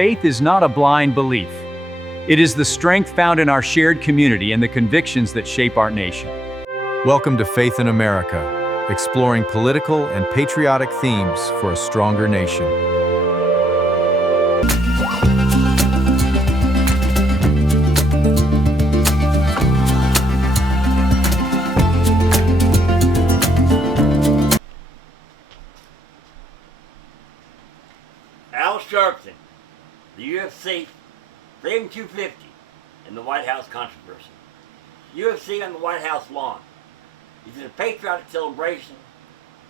Faith is not a blind belief. It is the strength found in our shared community and the convictions that shape our nation. Welcome to Faith in America, exploring political and patriotic themes for a stronger nation. Sharpton, the UFC, Freedom 250, and the White House controversy. UFC on the White House lawn. Is it a patriotic celebration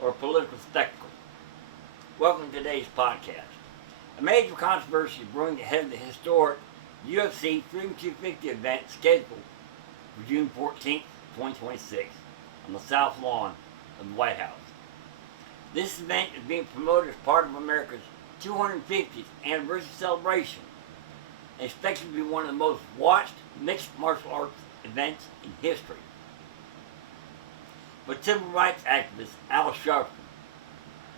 or a political spectacle? Welcome to today's podcast. A major controversy brewing ahead of the historic UFC Freedom 250 event scheduled for June 14, 2026 on the South Lawn of the White House. This event is being promoted as part of America's 250th anniversary celebration and expected to be one of the most watched mixed martial arts events in history. But civil rights activist Al Sharpton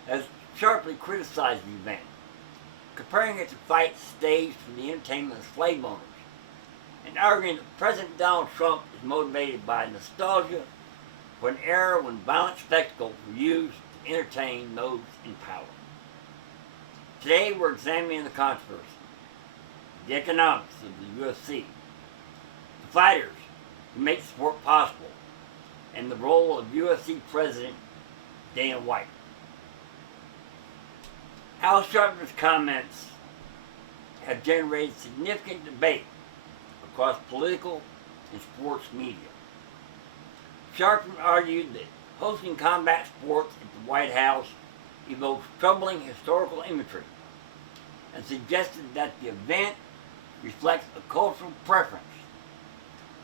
has sharply criticized the event, comparing it to fights staged for the entertainment of slave owners, and arguing that President Donald Trump is motivated by nostalgia for an era when violent spectacles were used to entertain those in power. Today we're examining the controversy, the economics of the UFC, the fighters who make the sport possible, and the role of UFC President Dana White. Al Sharpton's comments have generated significant debate across political and sports media. Sharpton argued that hosting combat sports at the White House evokes troubling historical imagery, and suggested that the event reflects a cultural preference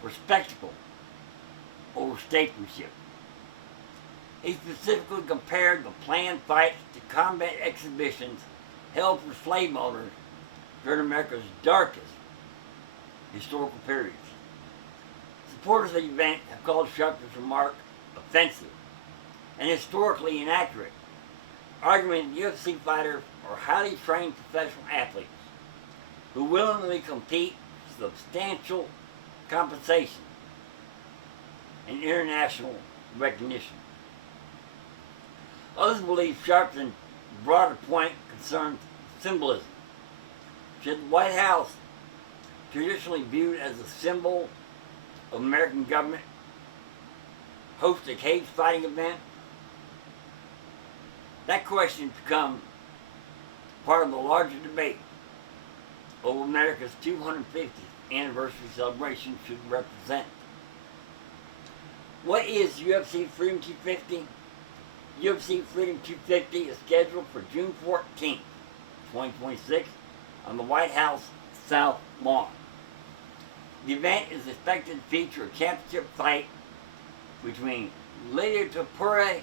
for spectacle over statesmanship. He specifically compared the planned fights to combat exhibitions held for slave owners during America's darkest historical periods. Supporters of the event have called Sharpton's remark offensive and historically inaccurate, arguing that UFC fighters are highly trained professional athletes who willingly compete for substantial compensation and international recognition. Others believe Sharpton's broader point concerns symbolism. Should the White House, traditionally viewed as a symbol of American government, host a cage fighting event? That question becomes part of the larger debate over America's 250th anniversary celebration should represent. What is UFC Freedom 250? UFC Freedom 250 is scheduled for June 14, 2026 on the White House South Lawn. The event is expected to feature a championship fight between Lydia Tapure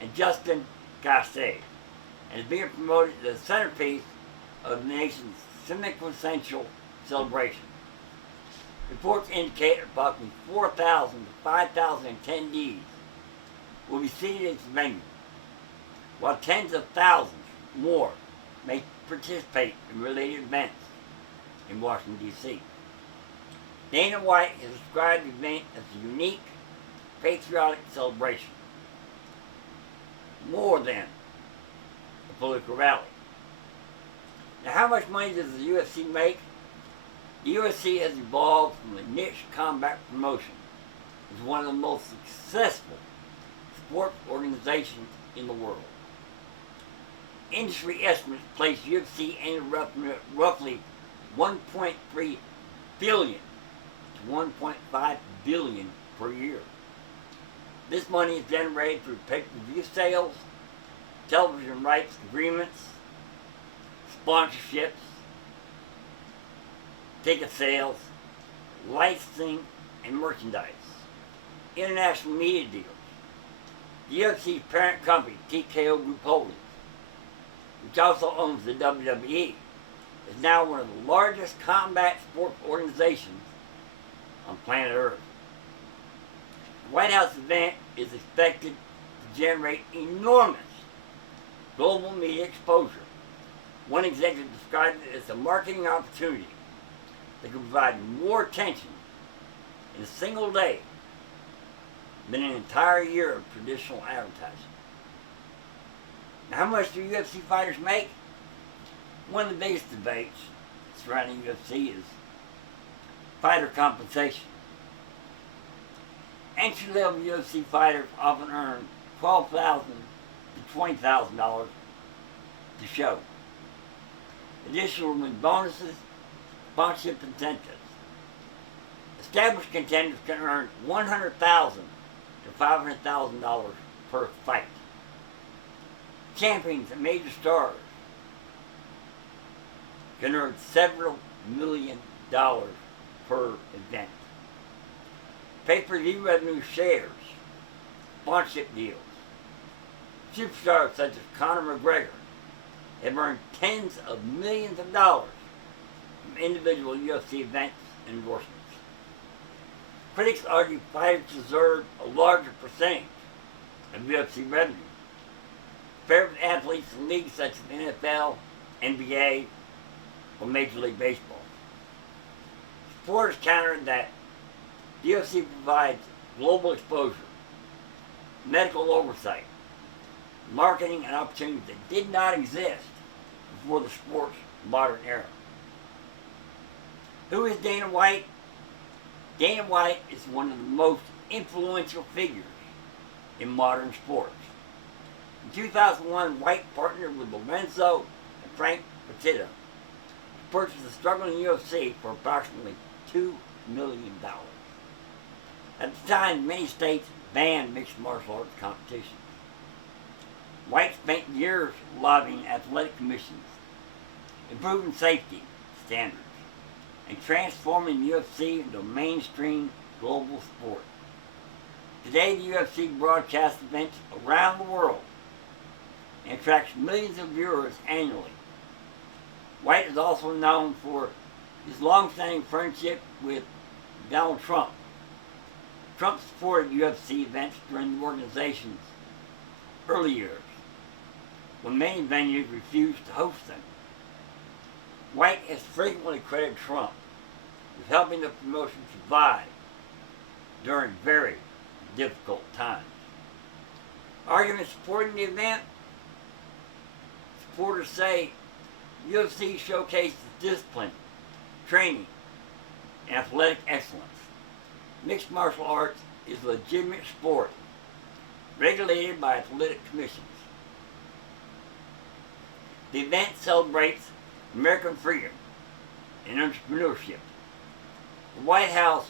and Justin Gaethje, and is being promoted as the centerpiece of the nation's semi-quintessential celebration. Reports indicate approximately 4,000 to 5,000 attendees will be seated at the venue, while tens of thousands more may participate in related events in Washington, D.C. Dana White has described the event as a unique, patriotic celebration, more than a political rally. Now, how much money does the UFC make? The UFC has evolved from a niche combat promotion into one of the most successful sports organizations in the world. Industry estimates place UFC annual roughly $1.3 billion to $1.5 billion per year. This money is generated through pay-per-view sales, television rights agreements, sponsorships, ticket sales, licensing, and merchandise. International media deals. The UFC's parent company, TKO Group Holdings, which also owns the WWE, is now one of the largest combat sports organizations on planet Earth. The White House event is expected to generate enormous global media exposure One executive described it as a marketing opportunity that could provide more attention in a single day than an entire year of traditional advertising. Now, how much do UFC fighters make? One of the biggest debates surrounding UFC is fighter compensation. Entry-level UFC fighters often earn $12,000 to $20,000 to show. Additional with bonuses, sponsorship incentives. Established contenders can earn $100,000 to $500,000 per fight. Champions and major stars can earn several $million per event. Pay-per-view revenue shares, sponsorship deals. Superstars such as Conor McGregor have earned tens of millions of dollars from individual UFC events and endorsements. Critics argue fighters deserve a larger percentage of UFC revenue. Fair with athletes in leagues such as the NFL, NBA, or Major League Baseball. Supporters countered that the UFC provides global exposure, medical oversight, marketing, and opportunities that did not exist before the sport's modern era. Who is Dana White? Dana White is one of the most influential figures in modern sports. In 2001, White partnered with Lorenzo and Frank Fertitta to purchase the struggling UFC for approximately $2 million. At the time, many states banned mixed martial arts competitions. White spent years lobbying athletic commissions, improving safety standards, and transforming UFC into a mainstream global sport. Today, the UFC broadcasts events around the world and attracts millions of viewers annually. White is also known for his long-standing friendship with Donald Trump. Trump supported UFC events during the organization's early years, when many venues refused to host them. White has frequently credited Trump with helping the promotion survive during very difficult times. Arguments supporting the event: supporters say UFC showcases discipline, training, and athletic excellence. Mixed martial arts is a legitimate sport regulated by athletic commissions. The event celebrates American freedom and entrepreneurship. The White House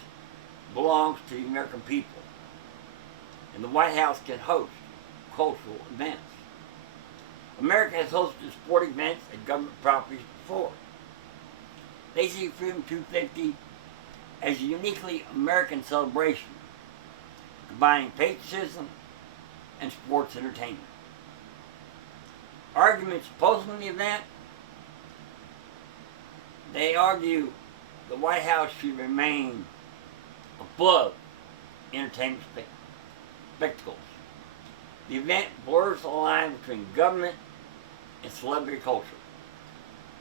belongs to the American people, and the White House can host cultural events. America has hosted sporting events at government properties before. They see Freedom 250 as a uniquely American celebration, combining patriotism and sports entertainment. Arguments opposing the event: they argue the White House should remain above entertainment spectacles. The event blurs the line between government and celebrity culture.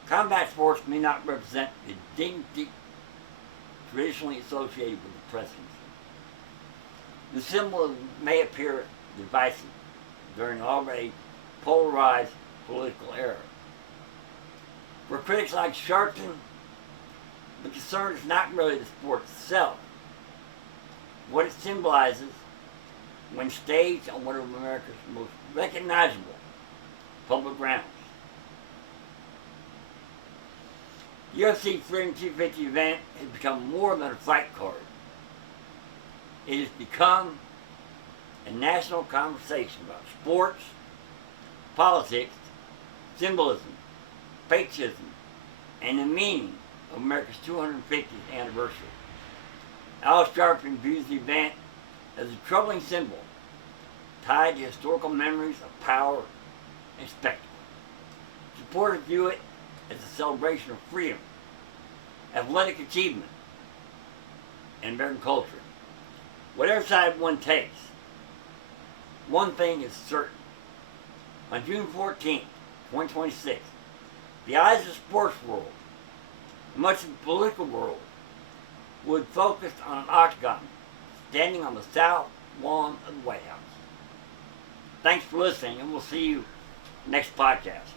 Combat sports may not represent the dignity traditionally associated with the presidency. The symbolism may appear divisive during an already polarized political era. For critics like Sharpton, the concern is not really the sport itself, what it symbolizes when staged on one of America's most recognizable public grounds. The UFC Freedom 250 event has become more than a fight card. It has become a national conversation about sports, politics, symbolism, patriotism, and the meaning of America's 250th anniversary. Al Sharpton views the event as a troubling symbol tied to historical memories of power and spectacle. Supporters view it as a celebration of freedom, athletic achievement, and American culture. Whatever side one takes, one thing is certain. On June 14, 2026, The eyes of the sports world, and much of the political world, would focus on an octagon standing on the south lawn of the White House. Thanks for listening, and we'll see you next podcast.